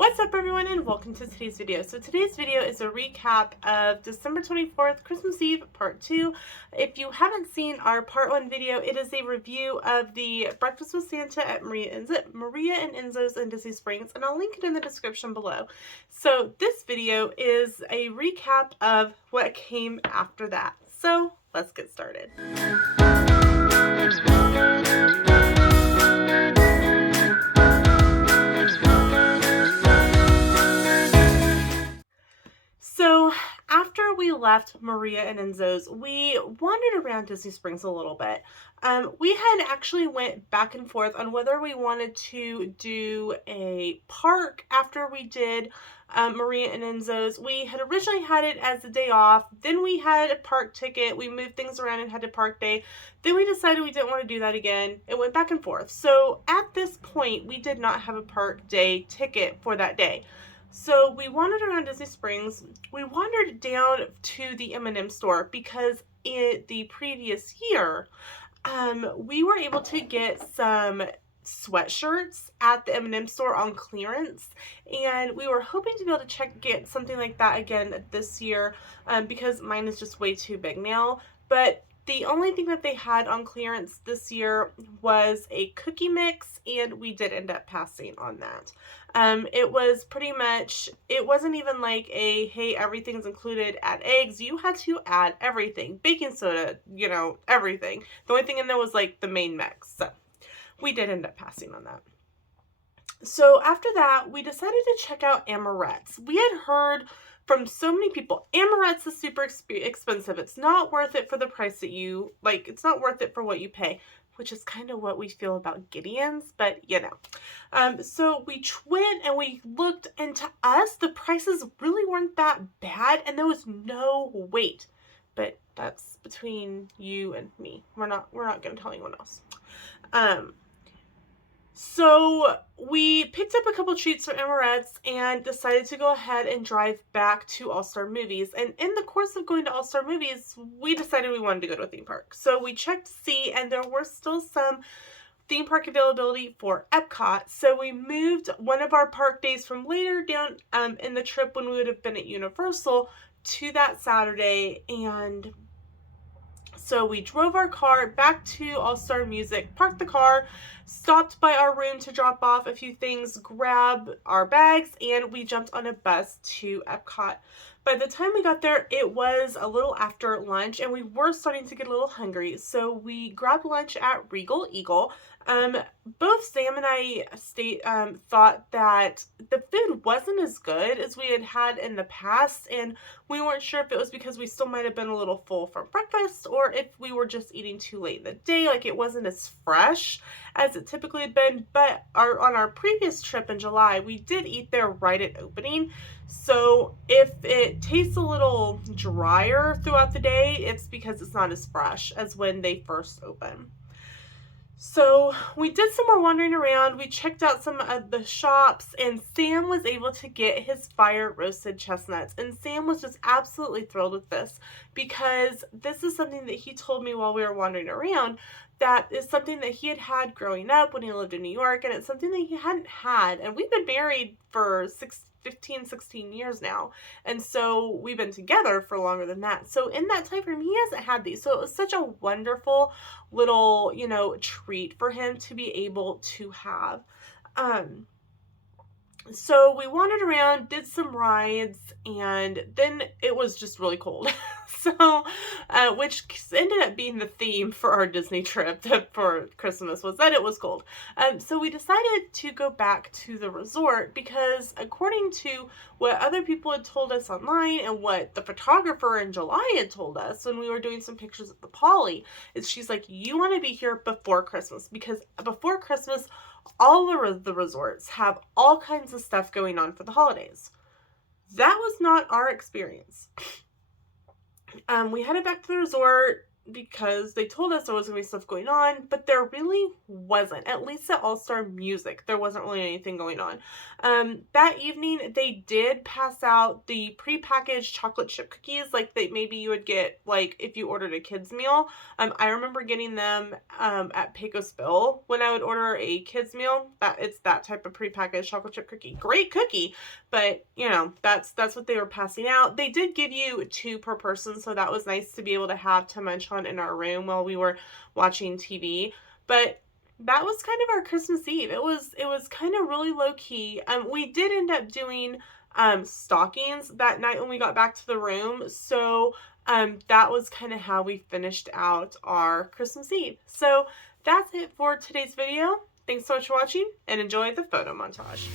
What's up everyone and welcome to today's video. So today's video is a recap of December 24th, Christmas Eve, part 2. If you haven't seen our part 1 video, it is a review of the Breakfast with Santa at Maria and Enzo's in Disney Springs, and I'll link it in the description below. So this video is a recap of what came after that. So let's get started. So after we left Maria and Enzo's, we wandered around Disney Springs a little bit. We had actually went back and forth on whether we wanted to do a park after we did Maria and Enzo's. We had originally had it as a day off. Then we had a park ticket. We moved things around and had a park day. Then we decided we didn't want to do that again. It went back and forth. So at this point, we did not have a park day ticket for that day. So we wandered around Disney Springs. We wandered down to the M&M store because in the previous year, we were able to get some sweatshirts at the M&M store on clearance, and we were hoping to be able to get something like that again this year because mine is just way too big now. But the only thing that they had on clearance this year was a cookie mix, and we did end up passing on that. It was pretty much, it wasn't even like a, hey, everything's included, add eggs. You had to add everything, baking soda, you know, everything. The only thing in there was like the main mix. So we did end up passing on that. So after that, we decided to check out Amorette's. We had heard from so many people, Amorette's is super expensive. It's not worth it for the price that you, like, it's not worth it for what you pay, which is kind of what we feel about Gideon's, but you know. So we went and we looked, and to us, the prices really weren't that bad, and there was no wait. But that's between you and me. We're not going to tell anyone else. So we picked up a couple treats from Amorette's and decided to go ahead and drive back to All-Star Movies. And in the course of going to All-Star Movies, we decided we wanted to go to a theme park. So we checked to see, and there were still some theme park availability for Epcot. So we moved one of our park days from later down in the trip when we would have been at Universal to that Saturday. And so we drove our car back to All-Star Music, parked the car, stopped by our room to drop off a few things, grab our bags, and we jumped on a bus to Epcot. By the time we got there, it was a little after lunch, and we were starting to get a little hungry, so we grabbed lunch at Regal Eagle. Both Sam and I thought that the food wasn't as good as we had had in the past, and we weren't sure if it was because we still might have been a little full from breakfast, or if we were just eating too late in the day, like it wasn't as fresh as it typically had been. But on our previous trip in July, we did eat there right at opening. So if it tastes a little drier throughout the day, it's because it's not as fresh as when they first open. So we did some more wandering around. We checked out some of the shops, and Sam was able to get his fire roasted chestnuts. And Sam was just absolutely thrilled with this because this is something that he told me while we were wandering around, that is something that he had had growing up when he lived in New York, and it's something that he hadn't had. And we've been married for 15, 16 years now. And so we've been together for longer than that. So in that time frame, he hasn't had these. So it was such a wonderful little, you know, treat for him to be able to have. So we wandered around, did some rides, and then it was just really cold. So, which ended up being the theme for our Disney trip for Christmas, was that it was cold. So we decided to go back to the resort because according to what other people had told us online and what the photographer in July had told us when we were doing some pictures at the Poly, is she's like, you want to be here before Christmas, because before Christmas, all the resorts have all kinds of stuff going on for the holidays. That was not our experience. We headed back to the resort. because they told us there was going to be stuff going on, but there really wasn't. At least at All Star Music, there wasn't really anything going on. That evening, they did pass out the prepackaged chocolate chip cookies, like they maybe you would get like if you ordered a kids meal. I remember getting them at Pecos Bill when I would order a kids meal. That it's that type of prepackaged chocolate chip cookie. Great cookie, but you know that's what they were passing out. They did give you two per person, so that was nice to be able to have to munch on in our room while we were watching TV. But that was kind of our Christmas Eve. It was kind of really low key. We did end up doing stockings that night when we got back to the room. So that was kind of how we finished out our Christmas Eve. So that's it for today's video. Thanks so much for watching and enjoy the photo montage.